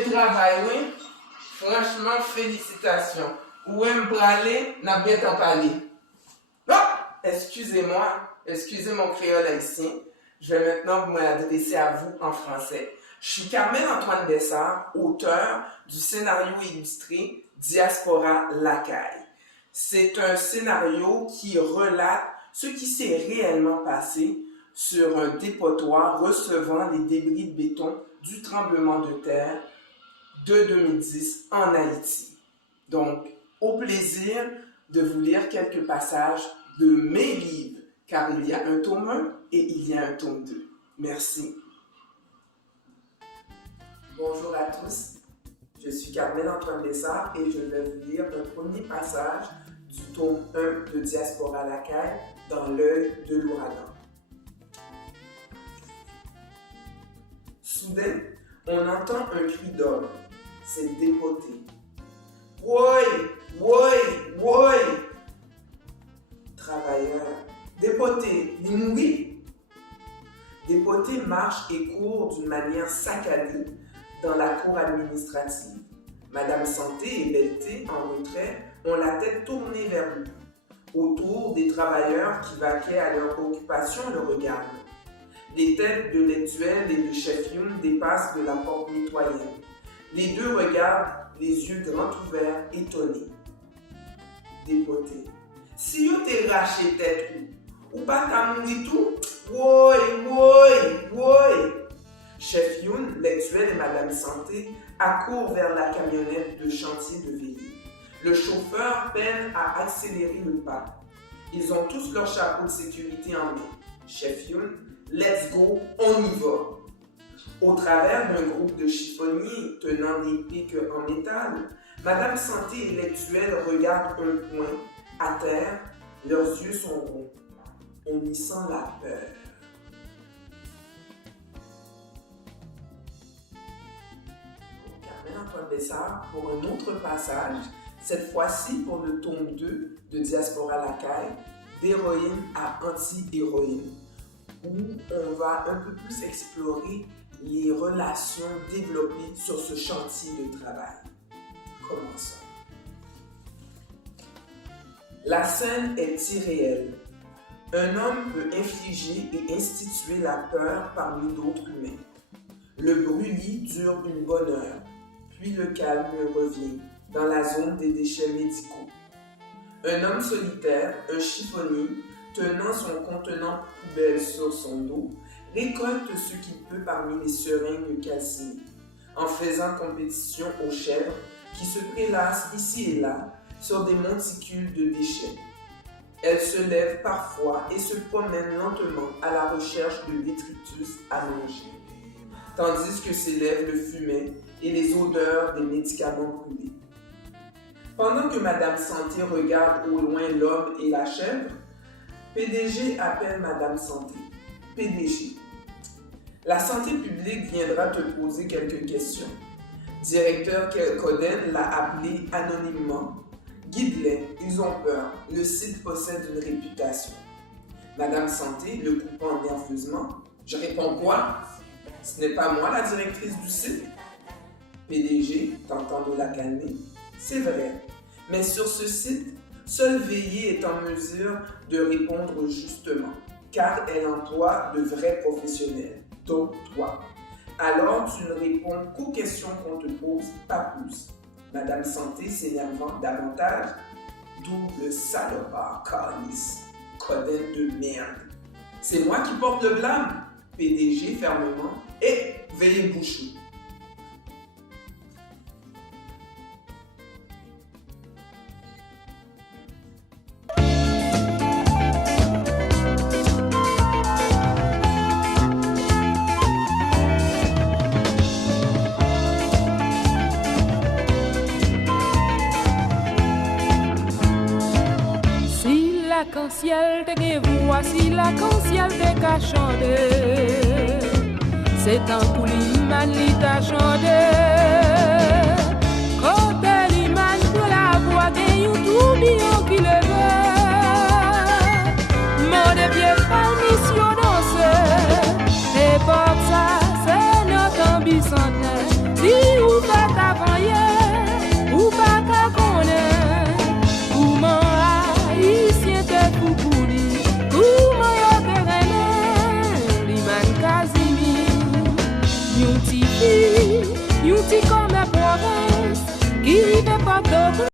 Bel travail, oui. Franchement, félicitations. Où est m'braler, n'a bien t'en parler. Ah, excusez-moi, excusez mon créole haïtien. Je vais maintenant m'adresser à vous en français. Je suis Carmen Antoine Dessart, auteur du scénario illustré Diaspora Lacaille. C'est un scénario qui relate ce qui s'est réellement passé sur un dépotoir recevant les débris de béton du tremblement de terre de 2010 en Haïti. Donc, au plaisir de vous lire quelques passages de mes livres, car il y a un tome 1 et il y a un tome 2. Merci. Bonjour à tous, je suis Carmen Antoine Dessart et je vais vous lire le premier passage du tome 1 de Diaspora Lacaille, Dans l'œil de l'ouragan. Soudain, on entend un cri d'homme. C'est Dépoté. Woy, woy, woy! Travailleur. Dépoté, il mourit. Dépoté marche et court d'une manière saccadée dans la cour administrative. Madame Santé et Belleté, en retrait, ont la tête tournée vers lui. Autour, des travailleurs qui vaquaient à leur occupation le regardent. Les têtes de Lectuel et de Chef Youn dépassent de la porte nettoyée. Les deux regardent, les yeux grands ouverts, étonnés. Dépoté. Si yo t'es raché tête ou pas t'as mouru tout, woy, woy, woy. Chef Youn, Lectuel et Madame Santé accourent vers la camionnette de chantier de Vélier. Le chauffeur peine à accélérer le pas. Ils ont tous leur chapeau de sécurité en main. Chef Youn, let's go, on y va. Au travers d'un groupe de chiffonniers tenant des pics en métal, Madame Santé et Lectuel regardent un point, à terre, leurs yeux sont ronds. On y sent la peur. Carmen Antoine Dessart pour un autre passage, cette fois-ci pour le tome 2 de Diaspora Lacaille, d'héroïne à anti-héroïne, où on va un peu plus explorer les relations développées sur ce chantier de travail. Commençons. La scène est irréelle. Un homme peut infliger et instituer la peur parmi d'autres humains. Le brûlis dure une bonne heure, puis le calme revient dans la zone des déchets médicaux. Un homme solitaire, un chiffonnier, tenant son contenant poubelle sur son dos, récolte ce qu'il peut parmi les seringues calcinées, en faisant compétition aux chèvres qui se prélassent ici et là sur des monticules de déchets. Elles se lèvent parfois et se promènent lentement à la recherche de détritus à manger, tandis que s'élève le fumet et les odeurs des médicaments brûlés. Pendant que Madame Santé regarde au loin l'homme et la chèvre, PDG appelle Madame Santé. PDG. La santé publique viendra te poser quelques questions. Directeur Coden l'a appelé anonymement. Guide-les, ils ont peur. Le site possède une réputation. Madame Santé, le coupant nerveusement. Je réponds quoi? Ce n'est pas moi la directrice du site. PDG, tentant de la calmer. C'est vrai. Mais sur ce site, seule Veillée est en mesure de répondre justement, car elle emploie de vrais professionnels, donc toi. Alors tu ne réponds qu'aux questions qu'on te pose, pas plus. Madame Santé s'énervant davantage, double salopard, calice, Coden de merde. C'est moi qui porte le blâme. PDG fermement, et Veillée bouchou. Ciel te ge voici la ciel te ka chante. C'est un coup l'iman li ta chante. Côté l'iman de la voix de you tourbillon qui le veut. Mon de pied par mission danse. Et pour ça c'est notre ambition. Si ou pas bientôt.